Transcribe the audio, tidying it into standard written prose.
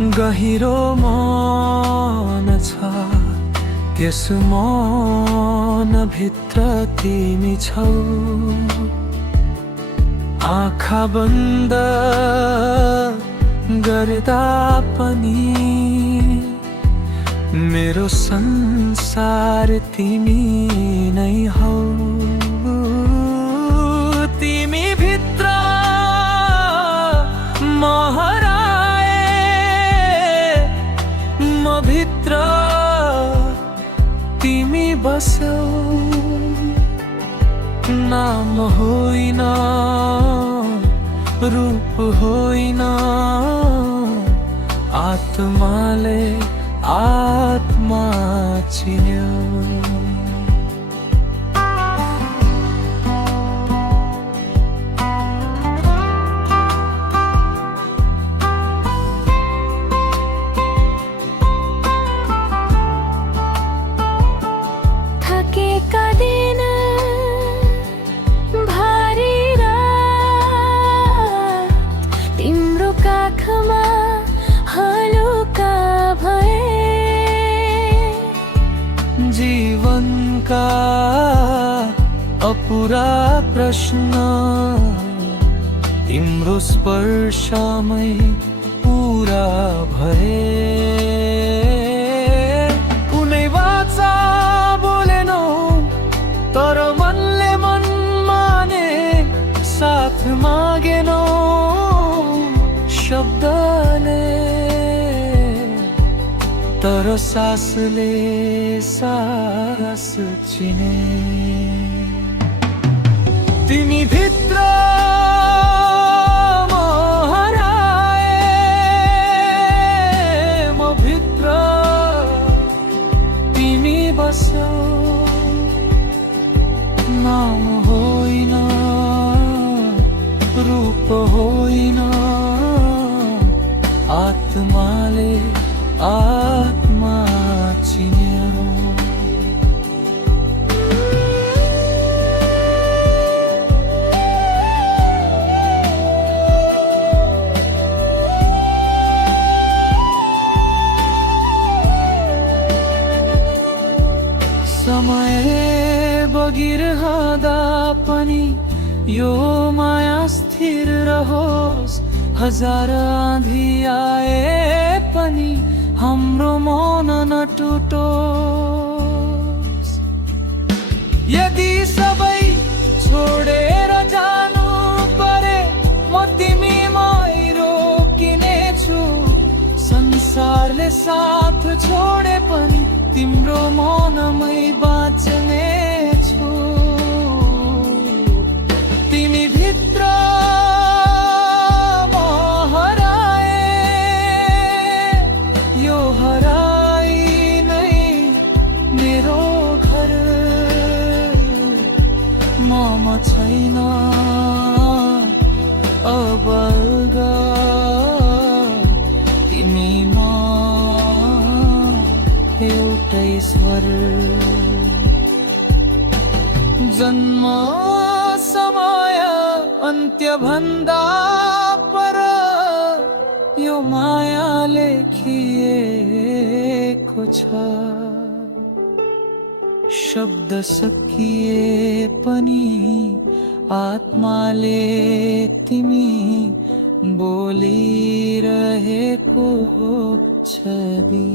गहिरो मन छ त्यस मन भित्र तिमी छौ। आँखा बन्द गर्दा पनि मेरो संसार तिमी नै हौ। तिमी भित्र म हराए, म भित्र तिमी बस्यौ। नाम होइन, रूप होइन, आत्माले आत्मा चिन्यो। थकेका दिन भारी रात तिम्रो काखमा हलुका भए। जीवनका अपुरा प्रश्न तिम्रो स्पर्शमै पुरा भए। कुनै वाचा बोलेनौ तर मनले मन माने, साथ मागेनौ शब्दले तर सासले सास चिने। तिमी भित्र म हराए, म भित्र तिमी बस्यौ। नाम होइन, रूप होइन, आत्माले आत्मा चिन्यो। समय बगिरहँदा पनि यो माया स्थिर रहोस्। हजार आँधी आए पनि हाम्रो मन नटुटोस्। यदि सबै छोडेर जानु परे म तिमीमै रोकिनेछु। संसारले साथ छोडे पनि तिम्रो मनमै बाँच्नेछु। तिमी भित्र म हराए, यो हराई नै मेरो घर। म छैन अब अलगा, तिमी म एउटै स्वर। जन्म समय अन्त्य भन्दा पर यो माया लेखिएको छ। शब्द सकिए पनि आत्माले तिमी बोलिरहेको छवि।